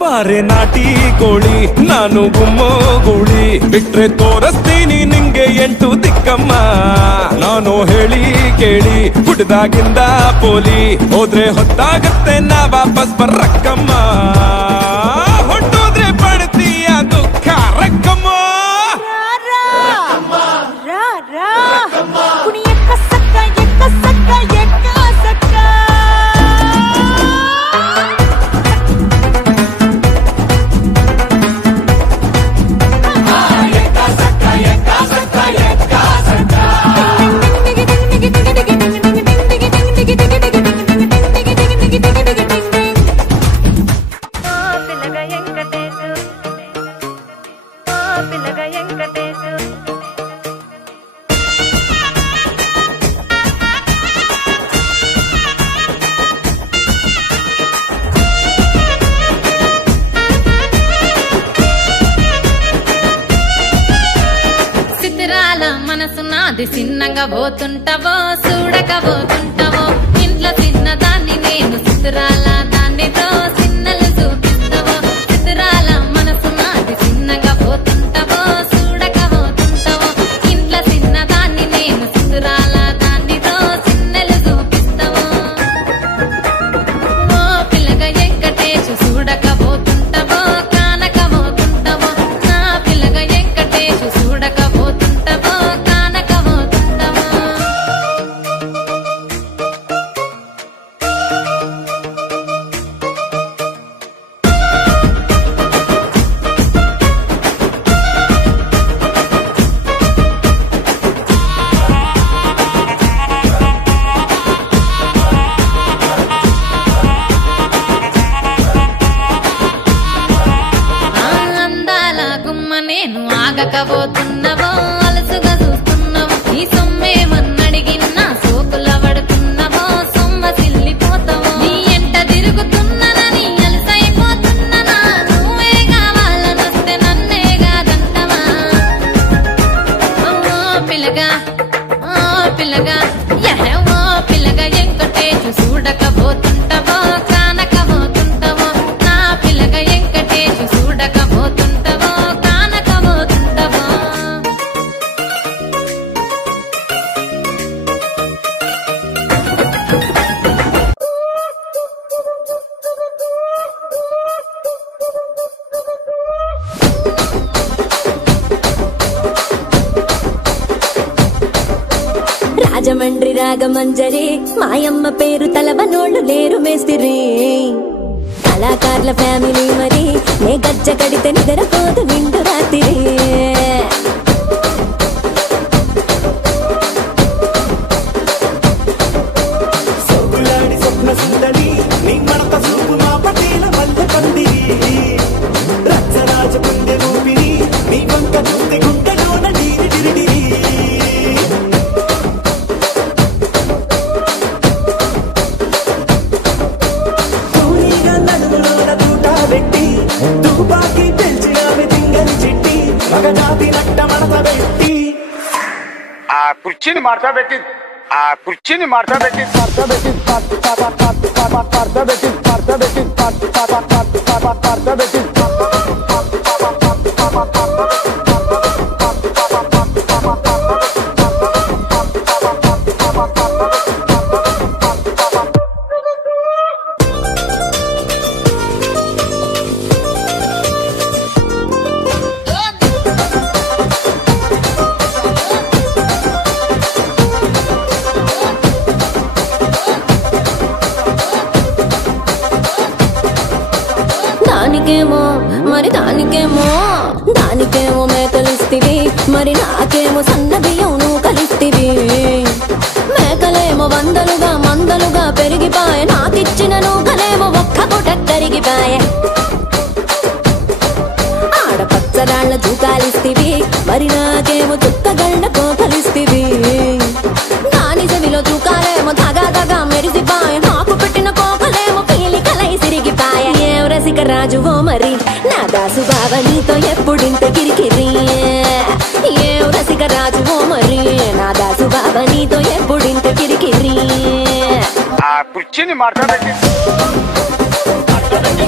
ಬಾರೆ ನಾಟಿ ಕೋಳಿ ನಾನು ಗುಮ್ಮೋ ಗೂಳಿ ಬಿಟ್ರೆ ತೋರಿಸ್ತೀನಿ ನಿಂಗೆ 8 ದಿಕ್ಕಮ್ಮ ನಾನು ಹೇಳಿ ಕೇಳಿ ಹುಡ್ದಾಗಿಂದ ಪೋಲಿ ಹೋದ್ರೆ ಹೊತ್ತಾಗತ್ತೆ ನಾ ವಾಪಸ್ ಬರಕ್ಕಮ್ಮ ಹೊಟ್ಟೋದ್ರೆ ಪಡ್ತೀಯ ದುಃಖ ರಕ್ಕಮ್ಮ మనసు నాది చిన్నగా పోతుంటావో చూడకపోతుంటావో ఇంట్లో చిన్నదాన్ని నేను చిత్రాల దానితో చిన్నలు చూపిస్తావో చిత్రాల మనసు నాది చిన్నగా పోతుంటావో చూడకపోతుంటావో ఇంట్లో చిన్నదాన్ని నేను చిత్రాల దానితో చిన్నలు చూపిస్తావో ఓ పిల్లగా వెంకటేశు చూడకపోతుంటావో కానకపోతుంటావో నా పిల్లగా వెంకటేశు చూడకపోతుంటావో నేను ఆగకపోతున్నావో అలసుగా చూస్తున్నావో ఈ సొమ్మేమన్నడిగిన్నా సోకుల పడుతున్నావో సొమ్మ సిల్లిపోతావో నీ ఎంట తిరుగుతున్నానని అలసైపోతున్నానా నువ్వే కావాలనొస్తే నన్నే కాదంటవా ఓ పిల్లగా ఓ పిల్లగా వెంకటేశు చూడకపోతుంటావో కానకపోతుంటావో నా పిల్లగా వెంకటేశు చూడకపోతుంటావో రాజమండ్రి రాగమంజరి మాయమ్మ పేరు తలవనోళ్ళు లేరు మేస్తిరి కళాకారుల ఫ్యామిలీ మరి నే గజ్జ కడితే నిద్రపోదు నిండు రాత్రి కుర్చీని మార్చబెట్టి దానికేమో మేకలిస్తివి, మరి నాకేమో సన్న బియ్యం నువ్వు కలిస్తివి. మేకలేమో మందలుగా పెరిగిపాయే, నాకిచ్చిన నూకలేమో ఒక్క పూట కరిగిపాయే. ఆడపచ్చరాళ్ళ చూకాలిస్తివి, మరి నాకేమో చుక్కగళ్ళ కోకలిస్తివి. దాని చెవిలో చూకాలేమో దగా మెరిసిపాయే, నాకు పెట్టిన కోకలేమో పీలికలై సిరిగిపాయే. ఏం రసిక రాజువో మరి నా దాసు బావ నీతో ఎప్పుడింత కిరికిరి. ఏం రసిక రాజువో మరి నా దాసు బావ నీతో ఎప్పుడింత కిరికిరి. ఆ కుర్చీని మాట్లాడండి. మాట్లాడండి